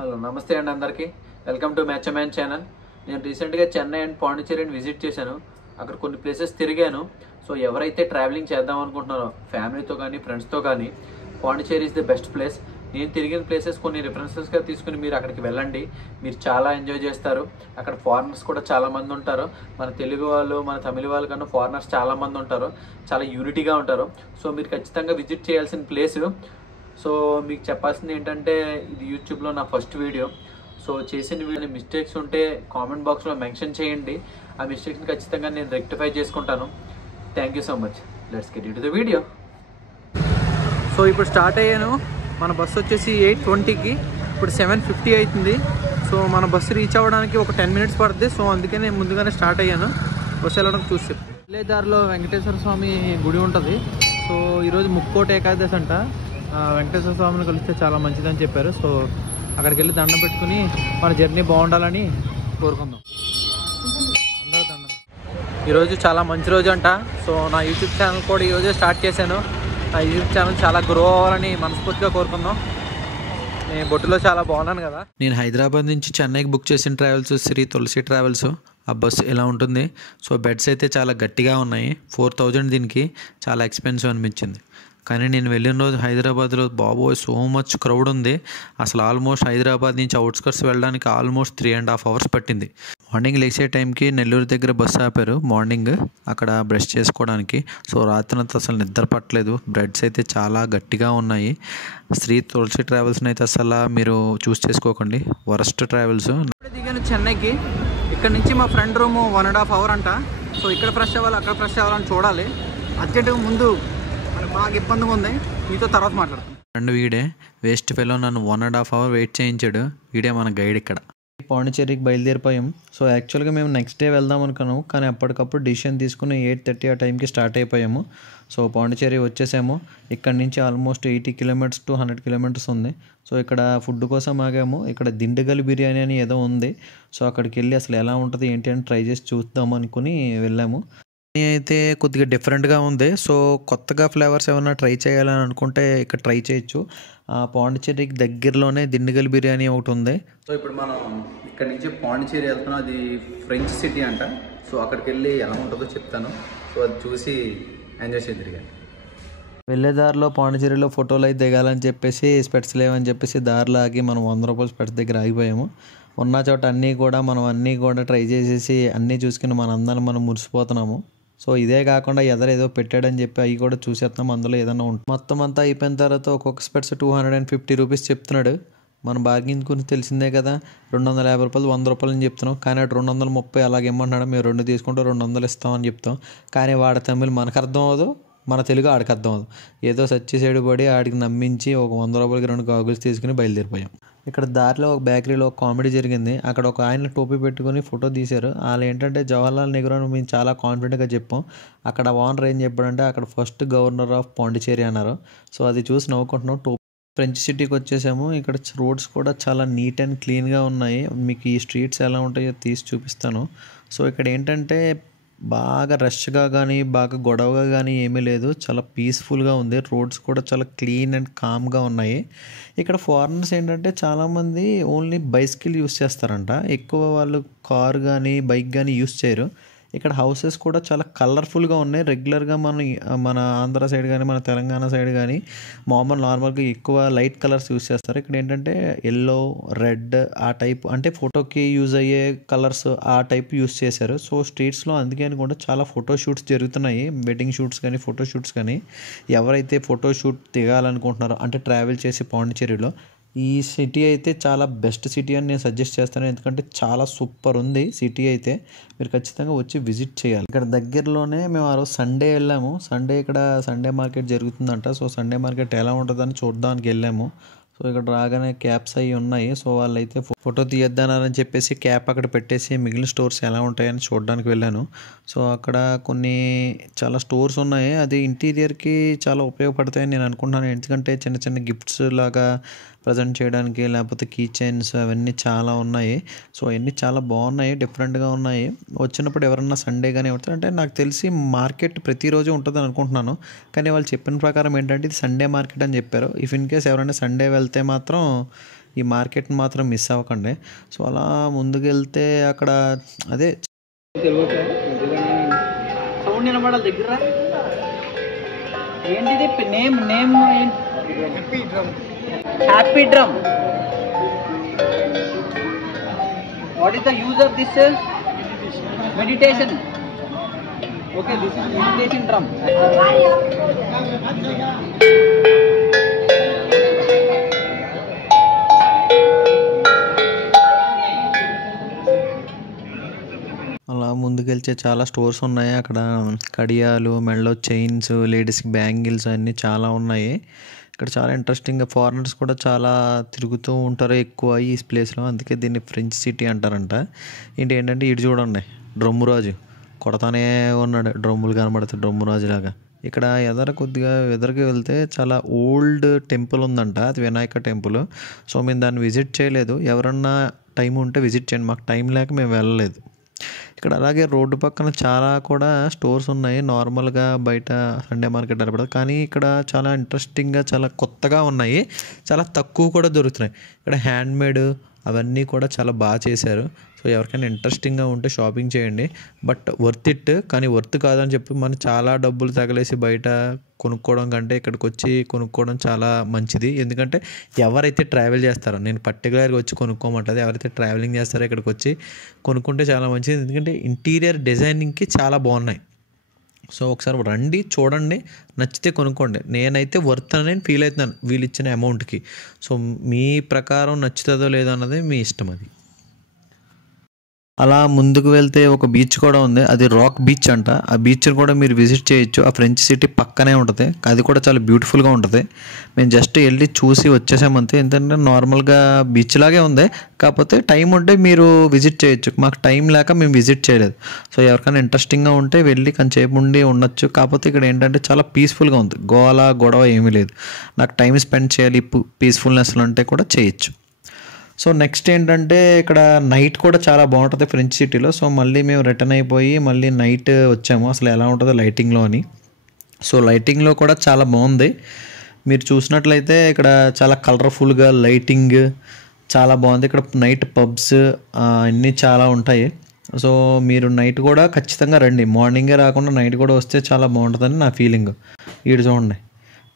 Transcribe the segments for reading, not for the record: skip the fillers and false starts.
Hello నమస్తే అండి అందరికీ welcome to match man channel. నేను రీసెంట్గా చెన్నై అండ్ పాండిచ్చేరిని విజిట్ చేశాను. అక్కడ కొన్ని ప్లేసెస్ తిరిగాను. సో ఎవరైతే ట్రావెలింగ్ చేద్దాం అనుకుంటున్నారో ఫ్యామిలీతో కానీ ఫ్రెండ్స్తో కానీ Pondicherry is the best place. నేను తిరిగిన ప్లేసెస్ కొన్ని రిఫరెన్సెస్గా తీసుకుని మీరు అక్కడికి వెళ్ళండి. మీరు చాలా ఎంజాయ్ చేస్తారు. అక్కడ ఫారినర్స్ కూడా చాలామంది ఉంటారు. మన తెలుగు వాళ్ళు మన తమిళ వాళ్ళ కన్నా ఫారినర్స్ చాలామంది ఉంటారు. చాలా యూనిటీగా ఉంటారు. సో మీరు ఖచ్చితంగా విజిట్ చేయాల్సిన ప్లేస్. సో మీకు చెప్పాల్సింది ఏంటంటే ఇది యూట్యూబ్లో నా ఫస్ట్ వీడియో. సో చేసిన వీడియో మిస్టేక్స్ ఉంటే కామెంట్ బాక్స్లో మెన్షన్ చేయండి. ఆ మిస్టేక్స్ని ఖచ్చితంగా నేను రెక్టిఫై చేసుకుంటాను. Thank you so much. Let's get into the video. So ఇప్పుడు స్టార్ట్ అయ్యాను. మన బస్సు వచ్చేసి 8:20కి, ఇప్పుడు 7:50 అవుతుంది. సో మన బస్సు రీచ్ అవ్వడానికి ఒక 10 minutes పడుతుంది. సో అందుకే నేను ముందుగానే స్టార్ట్ అయ్యాను. బస్సు వెళ్ళడం చూసి వెళ్ళే దారిలో వెంకటేశ్వర స్వామి గుడి ఉంటుంది. సో ఈరోజు ముక్కోటి ఏకాదశి అంట. వెంకటేశ్వర స్వామిని కలిస్తే చాలా మంచిదని చెప్పారు. సో అక్కడికి వెళ్ళి దండం పెట్టుకుని మన జర్నీ బాగుండాలని కోరుకుందాం. అందరూ దండం. ఈరోజు చాలా మంచి రోజు అంట. సో నా యూట్యూబ్ ఛానల్ కూడా ఈరోజే స్టార్ట్ చేశాను. నా యూట్యూబ్ ఛానల్ చాలా గ్రో అవ్వాలని మనస్ఫూర్తిగా కోరుకుందాం. నేను బొట్టులో చాలా బాగున్నాను కదా. నేను హైదరాబాద్ నుంచి చెన్నైకి బుక్ చేసిన ట్రావెల్స్ శ్రీ తులసి ట్రావెల్స్. ఆ బస్సు ఎలా ఉంటుంది. సో బెడ్స్ అయితే చాలా గట్టిగా ఉన్నాయి. 4,000 దీనికి. చాలా ఎక్స్పెన్సివ్ అనిపించింది. కానీ నేను వెళ్ళిన రోజు హైదరాబాద్లో బాబోయ్ సో మచ్ క్రౌడ్ ఉంది. అసలు ఆల్మోస్ట్ హైదరాబాద్ నుంచి అవుట్స్కట్స్ వెళ్ళడానికి ఆల్మోస్ట్ 3.5 hours పట్టింది. మార్నింగ్ లేచే టైంకి నెల్లూరు దగ్గర బస్సు ఆపారు మార్నింగ్, అక్కడ బ్రష్ చేసుకోవడానికి. సో రాత్రంతా అసలు నిద్ర పట్టలేదు. బ్రెడ్స్ అయితే చాలా గట్టిగా ఉన్నాయి. శ్రీ తులసి ట్రావెల్స్ని అయితే అసలు మీరు చూస్ చేసుకోకండి, వరస్ట్ ట్రావెల్స్. దిగాను చెన్నైకి. ఇక్కడ నుంచి మా ఫ్రెండ్ రూమ్ 1.5 hour అంట. సో ఇక్కడ ఫ్రెష్ అవ్వాలి అక్కడ ఫ్రెష్ అవ్వాలని చూడాలి. అర్జెంటుగా ముందు మనకు బాగా ఇబ్బందిగా ఉంది. మీతో తర్వాత మాట్లాడుతాను. ఫ్రెండ్ వీడే వేస్ట్ ఫెలో నన్ను 1.5 hour వెయిట్ చేయించాడు. వీడే మన గైడ్ ఇక్కడ. పాండిచ్చేరికి బయలుదేరిపోయాం. సో యాక్చువల్గా మేము నెక్స్ట్ డే వెళ్దాం అనుకున్నాము, కానీ అప్పటికప్పుడు డిసిషన్ తీసుకుని 8:30 ఆ టైంకి స్టార్ట్ అయిపోయాము. సో పాండిచ్చేరి వచ్చేసాము. ఇక్కడ నుంచి ఆల్మోస్ట్ 80 kilometers to 100 kilometers ఉంది. సో ఇక్కడ ఫుడ్ కోసం ఆగాము. ఇక్కడ దిండుగల్ బిర్యానీ అని ఏదో ఉంది. సో అక్కడికి వెళ్ళి అసలు ఎలా ఉంటుంది ఏంటి అని ట్రై చేసి చూద్దాం అనుకుని వెళ్ళాము. అయితే కొద్దిగా డిఫరెంట్గా ఉంది. సో కొత్తగా ఫ్లేవర్స్ ఏమైనా ట్రై చేయాలని అనుకుంటే ఇక్కడ ట్రై చేయొచ్చు. పాండిచ్చేరికి దగ్గరలోనే దిండుగల్ బిర్యానీ ఒకటి ఉంది. సో ఇప్పుడు మనం ఇక్కడ నుంచి పాండిచ్చేరి వెళ్తున్నాం. అది ఫ్రెంచ్ సిటీ అంట. సో అక్కడికి వెళ్ళి ఎలా ఉంటుందో చెప్తాను. సో అది చూసి ఎంజాయ్ చేద్దరు. వెళ్ళే దారిలో పాండిచ్చేరిలో ఫోటోలు అయితే దిగాలని చెప్పేసి స్పెట్స్ లేవని చెప్పేసి దారిలో ఆగి మనం 100 రూపాయల స్పెట్స్ దగ్గర ఆగిపోయాము. ఉన్న చోట అన్నీ కూడా ట్రై చేసేసి అన్నీ చూసుకుని మన అందరం మనం మురిసిపోతున్నాము. సో ఇదే కాకుండా ఏదో పెట్టాడని చెప్పి అవి కూడా చూసేస్తున్నాం. అందులో ఏదైనా ఉంటుంది. మొత్తం అంతా అయిపోయిన తర్వాత ఒక్కొక్క స్పెట్స్ 250 రూపీస్ చెప్తున్నాడు. మనం బార్గెన్ గురించి తెలిసిందే కదా. 250 రూపాయలు 100 రూపాయలు అని చెప్తున్నాం. కానీ అటు 230 అలాగే ఇమ్మన్నాడు. మేము 2 తీసుకుంటే 200 ఇస్తామని చెప్తాం. కానీ వాడి తమిళ్ మనకు అర్థం అవ్వదు, మన తెలుగు ఆడికి అర్థం అవ్వదు. ఏదో సచ్చి సైడు పడి ఆడికి నమ్మించి ఒక 100 రూపాయలకి 2 గాగుల్స్ తీసుకుని బయలుదేరిపోయాం. ఇక్కడ దారిలో ఒక బేకరీలో ఒక కామెడీ జరిగింది. అక్కడ ఒక ఆయన టోపీ పెట్టుకుని ఫోటో తీశారు. వాళ్ళు ఏంటంటే జవహర్లాల్ నెహ్రూ అని మేము చాలా కాన్ఫిడెంట్గా చెప్పాం. అక్కడ ఓనర్ ఏం చెప్పాడంటే అక్కడ ఫస్ట్ గవర్నర్ ఆఫ్ పాండిచ్చేరి అన్నారు. సో అది చూసి నవ్వుకుంటున్నాం. ఫ్రెంచ్ సిటీకి వచ్చేసాము. ఇక్కడ రోడ్స్ కూడా చాలా నీట్ అండ్ క్లీన్గా ఉన్నాయి. మీకు ఈ స్ట్రీట్స్ ఎలా ఉంటాయో తీసి చూపిస్తాను. సో ఇక్కడ ఏంటంటే బాగా రష్గా కానీ బాగా గొడవగా కానీ ఏమీ లేదు. చాలా పీస్ఫుల్గా ఉంది. రోడ్స్ కూడా చాలా క్లీన్ అండ్ కామ్గా ఉన్నాయి. ఇక్కడ ఫారినర్స్ ఏంటంటే చాలామంది ఓన్లీ బైసికల్ యూస్ చేస్తారంట. ఎక్కువ వాళ్ళు కార్ కానీ బైక్ కానీ యూస్ చేయరు. ఇక్కడ హౌసెస్ కూడా చాలా కలర్ఫుల్గా ఉన్నాయి. రెగ్యులర్గా మన ఆంధ్ర సైడ్ కానీ మన తెలంగాణ సైడ్ కానీ నార్మల్గా ఎక్కువ లైట్ కలర్స్ యూస్ చేస్తారు. ఇక్కడ ఏంటంటే ఎల్లో, రెడ్ ఆ టైప్, అంటే ఫోటోకి యూజ్ అయ్యే కలర్స్ ఆ టైప్ యూస్ చేశారు. సో స్ట్రీట్స్లో అందుకే అనుకుంటే చాలా ఫోటో షూట్స్ జరుగుతున్నాయి. వెడ్డింగ్ షూట్స్ కానీ ఫోటో షూట్స్ కానీ. ఎవరైతే ఫోటో షూట్ దిగాలనుకుంటున్నారో అంటే ట్రావెల్ చేసి పాండిచ్చేరిలో, ఈ సిటీ అయితే చాలా బెస్ట్ సిటీ అని నేను సజెస్ట్ చేస్తాను. ఎందుకంటే చాలా సూపర్ ఉంది సిటీ అయితే. మీరు ఖచ్చితంగా వచ్చి విజిట్ చేయాలి. ఇక్కడ దగ్గరలోనే మేము ఆ రోజు సండే వెళ్ళాము. ఇక్కడ సండే మార్కెట్ జరుగుతుందంట. సో సండే మార్కెట్ ఎలా ఉంటుందని చూడడానికి వెళ్ళాము. సో ఇక్కడ రాగానే క్యాప్స్ అవి ఉన్నాయి. సో వాళ్ళైతే ఫోటో తీయొద్దన్నారని చెప్పేసి క్యాప్ అక్కడ పెట్టేసి మిగిలిన స్టోర్స్ ఎలా ఉంటాయని చూడడానికి వెళ్ళాను. సో అక్కడ కొన్ని చాలా స్టోర్స్ ఉన్నాయి. అది ఇంటీరియర్కి చాలా ఉపయోగపడతాయని నేను అనుకుంటున్నాను. ఎందుకంటే చిన్న చిన్న గిఫ్ట్స్ లాగా ప్రజెంట్ చేయడానికి, లేకపోతే కీ చైన్స్ అవన్నీ చాలా ఉన్నాయి. సో అవన్నీ చాలా బాగున్నాయి, డిఫరెంట్గా ఉన్నాయి. వచ్చినప్పుడు ఎవరన్నా సండే కానీ అవుతారు అంటే నాకు తెలిసి మార్కెట్ ప్రతిరోజు ఉంటుందని అనుకుంటున్నాను. కానీ వాళ్ళు చెప్పిన ప్రకారం ఏంటంటే ఇది సండే మార్కెట్ అని చెప్పారు. ఇఫ్ ఇన్ కేస్ ఎవరైనా సండే వెళ్తే మాత్రం ఈ మార్కెట్ని మాత్రం మిస్ అవ్వకండి. సో అలా ముందుకెళ్తే అక్కడ అదే సౌండ్ వినబడాలి దగ్గర. ఏంటిది name name happy drum. What is the use of this? Meditation. Okay, this is meditation drum. అలా ముందుకెళ్తే చాలా స్టోర్స్ ఉన్నాయి. అక్కడ కడియాలు, మెడలో చైన్స్, లేడీస్కి బ్యాంగిల్స్ అన్నీ చాలా ఉన్నాయి. ఇక్కడ చాలా ఇంట్రెస్టింగ్గా ఫారినర్స్ కూడా చాలా తిరుగుతూ ఉంటారు ఎక్కువ ఈ ప్లేస్లో. అందుకే దీన్ని ఫ్రెంచ్ సిటీ అంటారంట. ఏంటంటే ఇటు చూడండి, డ్రమ్ము రాజు కొడతానే ఉన్నాడు. డ్రమ్ములు కనబడుతాయి డ్రమ్ము రాజులాగా. ఇక్కడ ఎదరికి వెళ్తే చాలా ఓల్డ్ టెంపుల్ ఉందంట, అది వినాయక టెంపుల్. సో మేము దాన్ని విజిట్ చేయలేదు. ఎవరన్నా టైం ఉంటే విజిట్ చేయండి, మాకు టైం లేక మేము వెళ్ళలేదు. ఇక్కడ అలాగే రోడ్డు పక్కన చాలా కూడా స్టోర్స్ ఉన్నాయి. నార్మల్గా బయట సండే మార్కెట్ అనబడదు, కానీ ఇక్కడ చాలా ఇంట్రెస్టింగ్గా చాలా కొత్తగా ఉన్నాయి. చాలా తక్కువ కూడా దొరుకుతున్నాయి. ఇక్కడ హ్యాండ్మేడ్ అవన్నీ కూడా చాలా బాగా చేశారు. సో ఎవరికైనా ఇంట్రెస్టింగ్గా ఉంటే షాపింగ్ చేయండి. బట్ వర్త్ ఇట్, కానీ వర్త్ కాదని చెప్పి మనం చాలా డబ్బులు తగలేసి బయట కొనుక్కోవడం కంటే ఇక్కడికి వచ్చి కొనుక్కోవడం చాలా మంచిది. ఎందుకంటే ఎవరైతే ట్రావెల్ చేస్తారో, నేను పర్టికులర్గా వచ్చి కొనుక్కోమంటుంది, ఎవరైతే ట్రావెలింగ్ చేస్తారో ఇక్కడికి వచ్చి కొనుక్కుంటే చాలా మంచిది. ఎందుకంటే ఇంటీరియర్ డిజైనింగ్కి చాలా బాగున్నాయి. సో ఒకసారి రండి, చూడండి, నచ్చితే కొనుక్కోండి. నేనైతే వర్త్ అని ఫీల్ అవుతున్నాను వీళ్ళు ఇచ్చిన అమౌంట్కి. సో మీ ప్రకారం నచ్చుతుందో లేదో అన్నది మీ ఇష్టం. అది అలా ముందుకు వెళ్తే ఒక బీచ్ కూడా ఉంది, అది రాక్ బీచ్ అంట. ఆ బీచ్ని కూడా మీరు విజిట్ చేయొచ్చు. ఆ ఫ్రెంచ్ సిటీ పక్కనే ఉంటుంది, అది కూడా చాలా బ్యూటిఫుల్గా ఉంటుంది. మేము జస్ట్ వెళ్ళి చూసి వచ్చేసామంతే. ఎందుకంటే నార్మల్గా బీచ్ లాగే ఉంది, కాకపోతే టైం ఉంటే మీరు విజిట్ చేయొచ్చు. మాకు టైం లేక మేము విజిట్ చేయలేదు. సో ఎవరికైనా ఇంట్రెస్టింగ్గా ఉంటే వెళ్ళి కొంచెంసేపు ఉండి ఉండొచ్చు. కాకపోతే ఇక్కడ ఏంటంటే చాలా పీస్ఫుల్గా ఉంది, గొడవ ఏమీ లేదు. నాకు టైం స్పెండ్ చేయాలి పీస్ఫుల్నెస్లో అంటే కూడా చేయొచ్చు. సో నెక్స్ట్ ఏంటంటే ఇక్కడ నైట్ కూడా చాలా బాగుంటుంది ఫ్రెంచ్ సిటీలో. సో మళ్ళీ మేము రిటర్న్ అయిపోయి మళ్ళీ నైట్ వచ్చాము, అసలు ఎలా ఉంటుందో లైటింగ్లో అని. సో లైటింగ్లో కూడా చాలా బాగుంది. మీరు చూసినట్లయితే ఇక్కడ చాలా కలర్ఫుల్గా లైటింగ్ చాలా బాగుంది. ఇక్కడ నైట్ పబ్స్ అన్నీ చాలా ఉంటాయి. సో మీరు నైట్ కూడా ఖచ్చితంగా రండి, మార్నింగే రాకుండా నైట్ కూడా వస్తే చాలా బాగుంటుందని నా ఫీలింగ్. ఈడు చూడండి,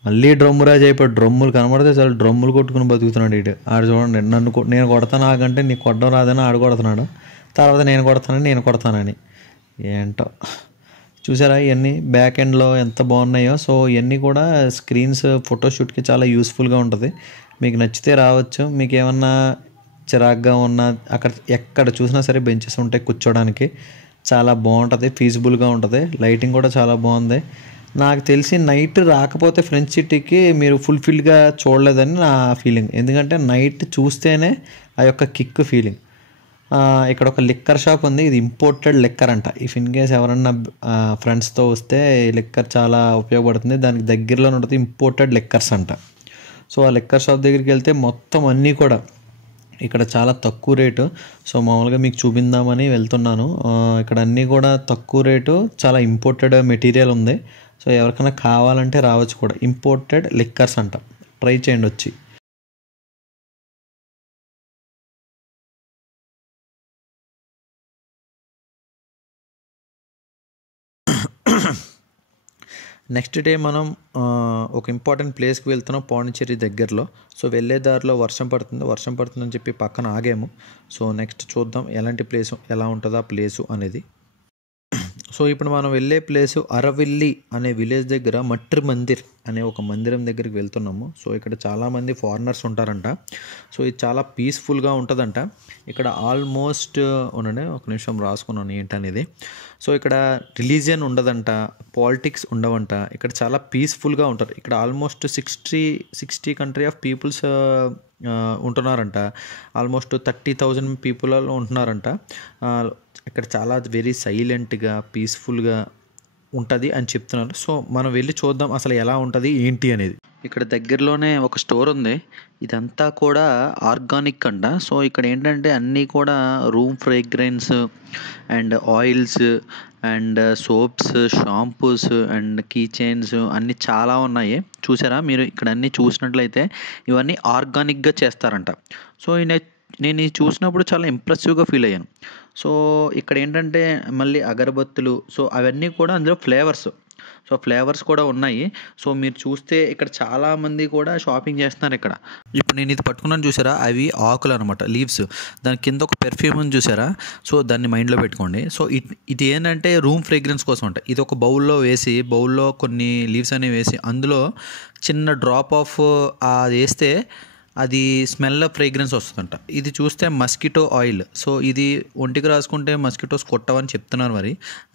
మళ్ళీ డ్రమ్ము రాజు అయిపోయాడు. డ్రమ్ములు కనబడితే చాలా డ్రమ్ములు కొట్టుకుని బతుకుతున్నాడు ఈడు. ఆడు చూడండి, నేను కొడతాను ఆగంటే నీకు కొట్టడం రాదని ఆడు కొడుతున్నాడు. తర్వాత నేను కొడతానని ఏంటో. చూసారా ఇవన్నీ బ్యాక్ ఎండ్లో ఎంత బాగున్నాయో. సో ఇవన్నీ కూడా స్క్రీన్స్ ఫోటోషూట్కి చాలా యూస్ఫుల్గా ఉంటుంది. మీకు నచ్చితే రావచ్చు. మీకు ఏమన్నా చిరాగ్గా ఉన్నా ఎక్కడ చూసినా సరే బెంచెస్ ఉంటాయి కూర్చోడానికి, చాలా బాగుంటుంది, ఫీజిబుల్గా ఉంటుంది. లైటింగ్ కూడా చాలా బాగుంది. నాకు తెలిసి నైట్ రాకపోతే ఫ్రెంచ్ సిటీకి మీరు ఫుల్ఫిల్గా చూడలేదని నా ఫీలింగ్. ఎందుకంటే నైట్ చూస్తేనే ఆ యొక్క కిక్ ఫీలింగ్. ఇక్కడ ఒక లిక్కర్ షాప్ ఉంది, ఇది ఇంపోర్టెడ్ లిక్కర్ అంట. ఇఫ్ ఇన్ కేస్ ఎవరన్నా ఫ్రెండ్స్తో వస్తే ఈ లిక్కర్ చాలా ఉపయోగపడుతుంది. దానికి దగ్గరలో ఉంటుంది ఇంపోర్టెడ్ లిక్కర్స్ అంట. సో ఆ లిక్కర్ షాప్ దగ్గరికి వెళ్తే మొత్తం అన్నీ కూడా ఇక్కడ చాలా తక్కువ రేటు. సో మామూలుగా మీకు చూపిందామని వెళ్తున్నాను. ఇక్కడ అన్నీ కూడా తక్కువ రేటు, చాలా ఇంపోర్టెడ్ మెటీరియల్ ఉంది. సో ఎవరికైనా కావాలంటే రావచ్చు కూడా. ఇంపోర్టెడ్ లిక్కర్స్ అంట, ట్రై చేయండి వచ్చి. నెక్స్ట్ డే మనం ఒక ఇంపార్టెంట్ ప్లేస్కి వెళ్తున్నాం, పాండిచ్చేరి దగ్గరలో. సో వెళ్ళే దారిలో వర్షం పడుతుందని చెప్పి పక్కన ఆగాము. సో నెక్స్ట్ చూద్దాం ఎలాంటి ప్లేసు, ఎలా ఉంటుందో ఆ ప్లేసు అనేది. సో ఇప్పుడు మనం వెళ్ళే ప్లేసు అరవిల్లి అనే విలేజ్ దగ్గర మట్రి మందిర్ అనే ఒక మందిరం దగ్గరికి వెళ్తున్నాము. సో ఇక్కడ చాలామంది ఫారినర్స్ ఉంటారంట. సో ఇది చాలా పీస్ఫుల్గా ఉంటుందంట. ఇక్కడ ఆల్మోస్ట్ ఉండండి, ఒక నిమిషం రాసుకున్నాను ఏంటనేది. సో ఇక్కడ రిలీజియన్ ఉండదంట, పాలిటిక్స్ ఉండవంట. ఇక్కడ చాలా పీస్ఫుల్గా ఉంటారు. ఇక్కడ ఆల్మోస్ట్ 60 కంట్రీ ఆఫ్ పీపుల్స్ ఉంటున్నారంట. ఆల్మోస్ట్ 30,000 పీపుల్ ఉంటున్నారంట. ఇక్కడ చాలా వెరీ సైలెంట్గా పీస్ఫుల్గా ఉంటుంది అని చెప్తున్నారు. సో మనం వెళ్ళి చూద్దాం అసలు ఎలా ఉంటుంది ఏంటి అనేది. ఇక్కడ దగ్గరలోనే ఒక స్టోర్ ఉంది. ఇదంతా కూడా ఆర్గానిక్ అంట. సో ఇక్కడ ఏంటంటే అన్నీ కూడా room fragrance and oils and soaps, shampoos and key chains అన్నీ చాలా ఉన్నాయి. చూసారా మీరు ఇక్కడ అన్నీ చూసినట్లయితే ఇవన్నీ ఆర్గానిక్గా చేస్తారంట. సో నేను ఇది చూసినప్పుడు చాలా ఇంప్రెసివ్గా ఫీల్ అయ్యాను. సో ఇక్కడ ఏంటంటే మళ్ళీ అగరబత్తులు, సో అవన్నీ కూడా అందులో ఫ్లేవర్స్, సో ఫ్లేవర్స్ కూడా ఉన్నాయి. సో మీరు చూస్తే ఇక్కడ చాలామంది కూడా షాపింగ్ చేస్తున్నారు ఇక్కడ. ఇప్పుడు నేను ఇది పట్టుకున్నాను చూసారా, అవి ఆకులు అనమాట, లీవ్స్. దాని కింద ఒక పెర్ఫ్యూమ్ ఉంది చూసారా, సో దాన్ని మైండ్లో పెట్టుకోండి. సో ఇది ఏంటంటే రూమ్ ఫ్రేగ్రెన్స్ కోసం అంట. ఇది ఒక బౌల్లో కొన్ని లీవ్స్ అనేవి వేసి అందులో చిన్న డ్రాప్ ఆఫ్ అది వేస్తే అది స్మెల్ ఫ్రేగ్రెన్స్ వస్తుందంట. ఇది చూస్తే మస్కిటో ఆయిల్. సో ఇది ఒంటికి రాసుకుంటే మస్కిటోస్ కొట్టవని చెప్తున్నారు. మరి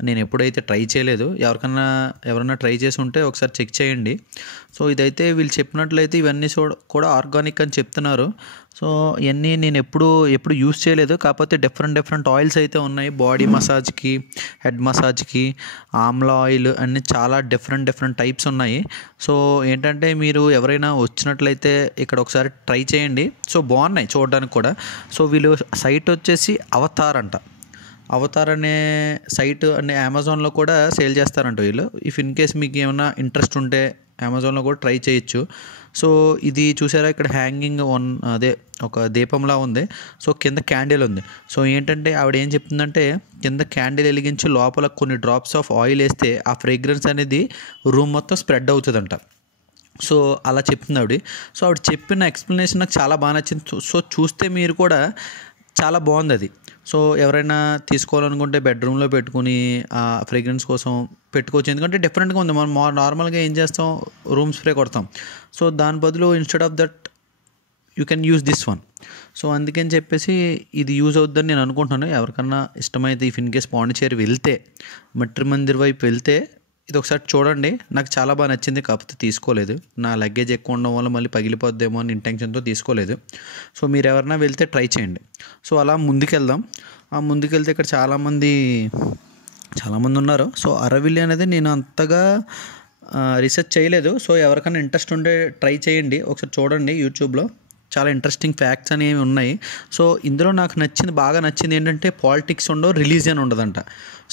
నేను ఎప్పుడైతే ట్రై చేయలేదు. ఎవరన్నా ట్రై చేసి ఉంటే ఒకసారి చెక్ చేయండి. సో ఇదైతే వీళ్ళు చెప్పినట్లయితే ఇవన్నీ కూడా ఆర్గానిక్ అని చెప్తున్నారు. సో ఇవన్నీ నేను ఎప్పుడు యూస్ చేయలేదు. కాకపోతే డిఫరెంట్ ఆయిల్స్ అయితే ఉన్నాయి. బాడీ మసాజ్కి, హెడ్ మసాజ్కి, ఆమ్లా ఆయిల్ అన్నీ చాలా డిఫరెంట్ టైప్స్ ఉన్నాయి. సో ఏంటంటే మీరు ఎవరైనా వచ్చినట్లయితే ఇక్కడ ఒకసారి ట్రై చేయండి. సో బాగున్నాయి చూడడానికి కూడా. సో వీళ్ళు సైట్ వచ్చేసి అవతార్ అనే సైట్ అనే అమెజాన్లో కూడా సేల్ చేస్తారంట వీళ్ళు. ఇఫ్ ఇన్ కేస్ మీకు ఏమైనా ఇంట్రెస్ట్ ఉంటే అమెజాన్లో కూడా ట్రై చేయొచ్చు. సో ఇది చూసారా, ఇక్కడ హ్యాంగింగ్ అదే ఒక దీపంలా ఉంది. సో కింద క్యాండిల్ ఉంది. సో ఏంటంటే ఆవిడ ఏం చెప్తుందంటే కింద క్యాండిల్ వెలిగించి లోపల కొన్ని డ్రాప్స్ ఆఫ్ ఆయిల్ వేస్తే ఆ ఫ్రేగ్రెన్స్ అనేది రూమ్ మొత్తం స్ప్రెడ్ అవుతుందంట. సో అలా చెప్తుంది ఆవిడ. సో ఆవిడ చెప్పిన ఎక్స్ప్లెనేషన్ నాకు చాలా బాగా నచ్చింది. సో చూస్తే మీరు కూడా చాలా బాగుంది అది. సో ఎవరైనా తీసుకోవాలనుకుంటే బెడ్రూమ్లో పెట్టుకుని ఆ ఫ్రేగ్రెన్స్ కోసం పెట్టుకోవచ్చు. ఎందుకంటే డిఫరెంట్గా ఉంది. మనం నార్మల్గా ఏం చేస్తాం, రూమ్ స్ప్రే కొడతాం. సో దాని బదులు instead of that you can use this one. So అందుకని చెప్పేసి ఇది యూజ్ అవుద్దని నేను అనుకుంటున్నాను. ఎవరికన్నా ఇష్టమైతే ఇఫ్ ఇన్ కేస్ పాండిచేరి వెళ్తే, మట్రి మందిర్ వైపు వెళ్తే ఇది ఒకసారి చూడండి. నాకు చాలా బాగా నచ్చింది. కాకపోతే తీసుకోలేదు. నా లగేజ్ ఎక్కువ ఉండడం వల్ల మళ్ళీ పగిలిపోద్దేమో అని ఇంటెన్షన్తో తీసుకోలేదు. సో మీరు ఎవరైనా వెళ్తే ట్రై చేయండి. సో అలా ముందుకెళ్దాం. ముందుకెళ్తే ఇక్కడ చాలామంది ఉన్నారు. సో అరవిల్లి అనేది నేను అంతగా రీసెర్చ్ చేయలేదు. సో ఎవరికైనా ఇంట్రెస్ట్ ఉంటే ట్రై చేయండి, ఒకసారి చూడండి యూట్యూబ్లో. చాలా ఇంట్రెస్టింగ్ ఫ్యాక్ట్స్ అనేవి ఉన్నాయి. సో ఇందులో నాకు బాగా నచ్చింది ఏంటంటే పాలిటిక్స్ ఉండవు, రిలీజియన్ ఉండదంట.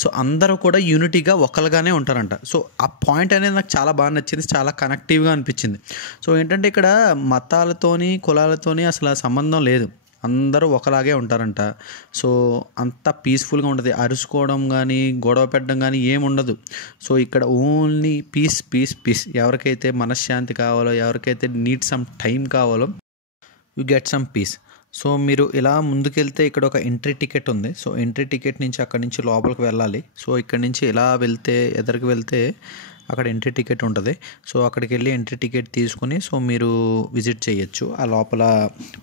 సో అందరూ కూడా యూనిటీగా ఒకరుగానే ఉంటారంట. సో ఆ పాయింట్ అనేది నాకు చాలా బాగా నచ్చింది, చాలా కనెక్టివ్గా అనిపించింది. సో ఏంటంటే ఇక్కడ మతాలతోని, కులాలతోని అసలు సంబంధం లేదు. అందరూ ఒకలాగే ఉంటారంట. సో అంత పీస్ఫుల్గా ఉంటుంది. అరుచుకోవడం కానీ, గొడవ పెట్టడం కానీ ఏముండదు. సో ఇక్కడ ఓన్లీ పీస్. ఎవరికైతే మనశ్శాంతి కావాలో, ఎవరికైతే నీడ్ సమ్ టైం కావాలో, you get some piece. So మీరు ఇలా ముందుకెళ్తే ఇక్కడ ఒక ఎంట్రీ టికెట్ ఉంది. సో ఎంట్రీ టికెట్ నుంచి అక్కడి నుంచి లోపలికి వెళ్ళాలి. సో ఇక్కడ నుంచి ఇలా వెళ్తే, ఎదురుకి వెళ్తే అక్కడ ఎంట్రీ టికెట్ ఉంటుంది. సో అక్కడికి వెళ్ళి ఎంట్రీ టికెట్ తీసుకుని సో మీరు విజిట్ చేయొచ్చు ఆ లోపల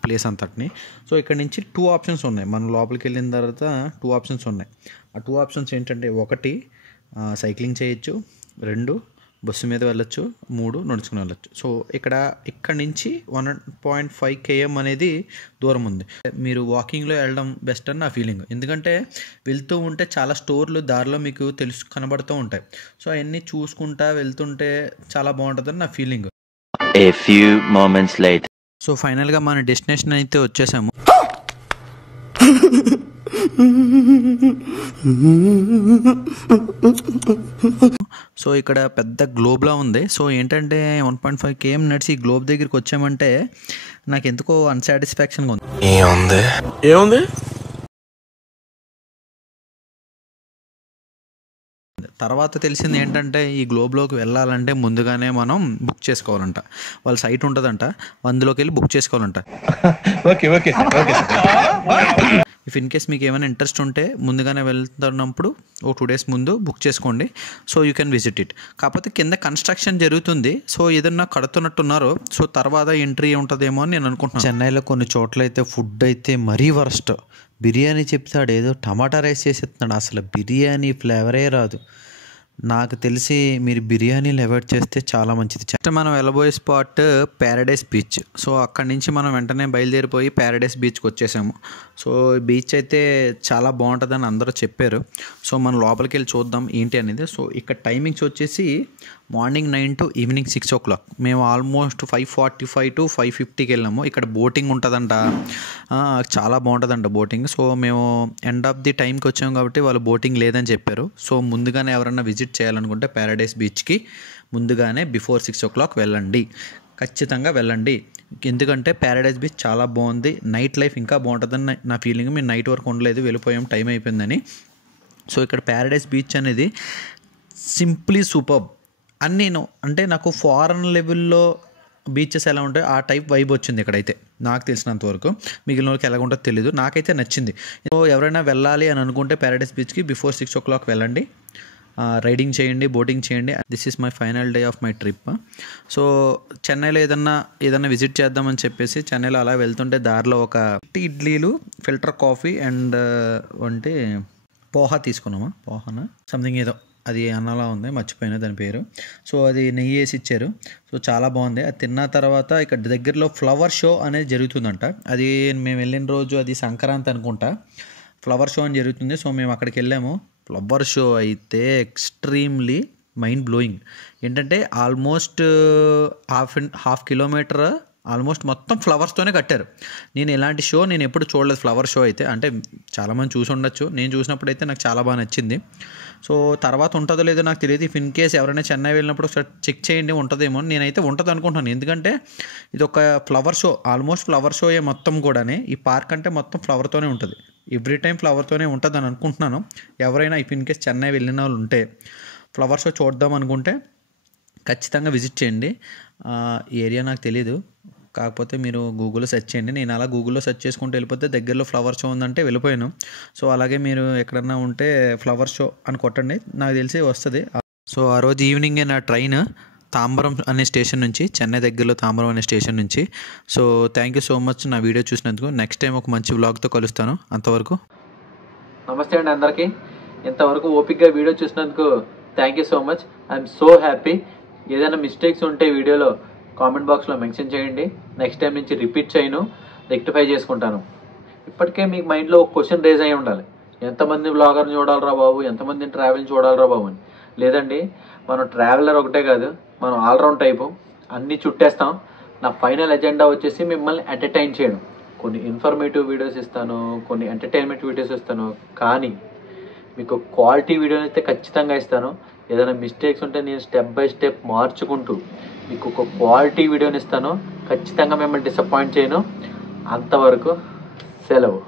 ప్లేస్ అంతటిని. సో ఇక్కడ నుంచి 2 ఆప్షన్స్ ఉన్నాయి. మనం లోపలికి వెళ్ళిన తర్వాత 2 ఆప్షన్స్ ఉన్నాయి. ఆ 2 ఆప్షన్స్ ఏంటంటే, 1 సైక్లింగ్ చేయొచ్చు, 2 బస్సు మీద వెళ్ళొచ్చు, 3 నడుచుకుని వెళ్ళొచ్చు. సో ఇక్కడ నుంచి 1.5 km అనేది దూరం ఉంది. మీరు వాకింగ్లో వెళ్ళడం బెస్ట్ అని నా ఫీలింగ్. ఎందుకంటే వెళ్తూ ఉంటే చాలా స్టోర్లు దారిలో మీకు కనబడుతూ ఉంటాయి. సో అవన్నీ చూసుకుంటా వెళ్తుంటే చాలా బాగుంటుందని నా feeling. A few moments later. So ఫైనల్గా మన డెస్టినేషన్ అయితే వచ్చేసాము. సో ఇక్కడ పెద్ద గ్లోబ్లా ఉంది. సో ఏంటంటే 1.5 km నడిచి గ్లోబ్ దగ్గరికి వచ్చామంటే నాకు ఎందుకో అన్సాటిస్ఫాక్షన్గా ఉంది. ఏముంది తర్వాత తెలిసింది ఏంటంటే, ఈ గ్లోబ్లోకి వెళ్ళాలంటే ముందుగానే మనం బుక్ చేసుకోవాలంట. వాళ్ళ సైట్ ఉంటుందంట, అందులోకి వెళ్ళి బుక్ చేసుకోవాలంట. ఇఫ్ ఇన్ కేస్ మీకు ఏమైనా ఇంట్రెస్ట్ ఉంటే ముందుగానే వెళ్తున్నప్పుడు ఒక 2 days ముందు బుక్ చేసుకోండి. So you can visit it. కాకపోతే కింద కన్స్ట్రక్షన్ జరుగుతుంది. సో ఏదన్నా కడుతున్నట్టున్నారు. సో తర్వాత ఎంట్రీ ఉంటుందేమో అని నేను అనుకుంటున్నాను. చెన్నైలో కొన్ని చోట్ల అయితే ఫుడ్ అయితే మరీ వరస్ట్. బిర్యానీ చెప్తాడు, ఏదో టమాటా రైస్ చేసేస్తున్నాడు. అసలు బిర్యానీ ఫ్లేవరే రాదు. నాకు తెలిసి మీరు బిర్యానీలు అవాయిడ్ చేస్తే చాలా మంచిది. మనం వెళ్ళబోయే స్పాట్ ప్యారడైస్ బీచ్. సో అక్కడి నుంచి మనం వెంటనే బయలుదేరిపోయి ప్యారడైస్ బీచ్కి వచ్చేసాము. సో బీచ్ అయితే చాలా బాగుంటుందని అందరూ చెప్పారు. సో మనం లోపలికి వెళ్ళి చూద్దాం ఏంటి అనేది. సో ఇక్కడ టైమింగ్స్ వచ్చేసి మార్నింగ్ 9 టు ఈవినింగ్ 6 o'clock. మేము ఆల్మోస్ట్ 5:45 to 5:50కి వెళ్ళాము. ఇక్కడ బోటింగ్ ఉంటుందంట, చాలా బాగుంటుందంట బోటింగ్. సో మేము ఎండ్ ఆఫ్ ది టైంకి వచ్చాము కాబట్టి వాళ్ళు బోటింగ్ లేదని చెప్పారు. సో ముందుగానే ఎవరైనా విజిట్ చేయాలనుకుంటే ప్యారడైస్ బీచ్కి ముందుగానే బిఫోర్ 6 o'clock వెళ్ళండి, ఖచ్చితంగా వెళ్ళండి. ఎందుకంటే ప్యారడైస్ బీచ్ చాలా బాగుంది, నైట్ లైఫ్ ఇంకా బాగుంటుందని నా ఫీలింగ్. మేము నైట్ వరకు ఉండలేదు, వెళ్ళిపోయాం, టైం అయిపోయిందని. సో ఇక్కడ ప్యారడైస్ బీచ్ అనేది సింప్లీ సూపర్బ్ అని అంటే నాకు ఫారెన్ లెవెల్లో బీచెస్ ఎలా ఉంటాయి ఆ టైప్ వైబ్ వచ్చింది ఇక్కడైతే, నాకు తెలిసినంత వరకు. మిగిలిన వాళ్ళకి ఎలా ఉంటుందో తెలీదు, నాకైతే నచ్చింది. సో ఎవరైనా వెళ్ళాలి అని అనుకుంటే ప్యారడైస్ బీచ్కి బిఫోర్ 6 o'clock వెళ్ళండి, రైడింగ్ చేయండి, బోటింగ్ చేయండి. This is my final day of my trip. So చెన్నైలో ఏదన్నా విజిట్ చేద్దామని చెప్పేసి చెన్నైలో అలా వెళ్తుంటే దారిలో ఒక ఇడ్లీలు, ఫిల్టర్ కాఫీ అండ్ అంటే పోహా తీసుకున్నామా, పోహానా సంథింగ్ ఏదో అది అన్నలా ఉంది, మర్చిపోయినా దాని పేరు. సో అది నెయ్యి వేసి ఇచ్చారు. సో చాలా బాగుంది. అది తిన్న తర్వాత ఇక్కడ దగ్గరలో ఫ్లవర్ షో అనేది జరుగుతుందంట. అది మేము వెళ్ళిన రోజు అది సంక్రాంతి అనుకుంటా, ఫ్లవర్ షో అని జరుగుతుంది. సో మేము అక్కడికి వెళ్ళాము. ఫ్లవర్ షో అయితే ఎక్స్ట్రీమ్లీ మైండ్ బ్లోయింగ్. ఏంటంటే ఆల్మోస్ట్ హాఫ్ కిలోమీటర్ ఆల్మోస్ట్ మొత్తం ఫ్లవర్స్తోనే కట్టారు. నేను ఇలాంటి షో నేను ఎప్పుడు చూడలేదు, ఫ్లవర్ షో అయితే. అంటే చాలామంది చూసి ఉండొచ్చు, నేను చూసినప్పుడు అయితే నాకు చాలా బాగా నచ్చింది. సో తర్వాత ఉంటుందో లేదో నాకు తెలియదు. ఇఫ్ ఇన్ కేస్ ఎవరైనా చెన్నై వెళ్ళినప్పుడు ఒకసారి చెక్ చేయండి, ఉంటుందేమో. నేనైతే ఉంటుంది అనుకుంటున్నాను, ఎందుకంటే ఇది ఒక ఫ్లవర్ షో, ఆల్మోస్ట్ ఫ్లవర్ షోయే మొత్తం కూడానే. ఈ పార్క్ అంటే మొత్తం ఫ్లవర్తోనే ఉంటుంది, ఎవ్రీ టైం ఫ్లవర్తోనే ఉంటుంది అని అనుకుంటున్నాను. ఎవరైనా ఇఫ్ ఇన్ కేస్ చెన్నై వెళ్ళిన వాళ్ళు ఉంటే ఫ్లవర్ షో చూద్దాం అనుకుంటే ఖచ్చితంగా విజిట్ చేయండి. ఈ ఏరియా నాకు తెలీదు, కాకపోతే మీరు గూగుల్లో సెర్చ్ చేయండి. నేను అలా గూగుల్లో సెర్చ్ చేసుకుంటూ వెళ్ళిపోతే దగ్గరలో ఫ్లవర్ షో ఉందంటే వెళ్ళిపోయాను. సో అలాగే మీరు ఎక్కడన్నా ఉంటే ఫ్లవర్ షో అని కొట్టండి, నాకు తెలిసి వస్తుంది. సో ఆ రోజు ఈవినింగే నా ట్రైన్ తాంబరం అనే స్టేషన్ నుంచి, చెన్నై దగ్గరలో తాంబరం అనే స్టేషన్ నుంచి. So thank you so much నా వీడియో చూసినందుకు. నెక్స్ట్ టైం ఒక మంచి వ్లాగ్తో కలుస్తాను. అంతవరకు నమస్తే అండి అందరికీ. ఇంతవరకు ఓపిక్గా వీడియో చూసినందుకు thank you so much. I'm so happy. ఏదైనా మిస్టేక్స్ ఉంటే వీడియోలో కామెంట్ బాక్స్లో మెన్షన్ చేయండి. నెక్స్ట్ టైం నుంచి రిపీట్ చేయను, రెక్టిఫై చేసుకుంటాను. ఇప్పటికే మీకు మైండ్లో ఒక క్వశ్చన్ రేజ్ అయ్యి ఉండాలి, ఎంతమంది వ్లాగర్ని చూడాలరా బాబు, ఎంతమందిని ట్రావెల్ చూడాలరా బాబు అని. లేదండి, మనం ట్రావెలర్ ఒకటే కాదు, మనం ఆల్రౌండ్ టైపు, అన్నీ చుట్టేస్తాం. నా ఫైనల్ ఎజెండా వచ్చేసి మిమ్మల్ని ఎంటర్టైన్ చేయడం. కొన్ని ఇన్ఫర్మేటివ్ వీడియోస్ ఇస్తాను, కొన్ని ఎంటర్టైన్మెంట్ వీడియోస్ ఇస్తాను, కానీ మీకు క్వాలిటీ వీడియోని అయితే ఖచ్చితంగా ఇస్తాను. ఏదైనా మిస్టేక్స్ ఉంటే నేను స్టెప్ బై స్టెప్ మార్చుకుంటూ మీకు ఒక క్వాలిటీ వీడియోని ఇస్తాను. ఖచ్చితంగా మిమ్మల్ని డిసప్పాయింట్ చేయను. అంతవరకు సెలవు.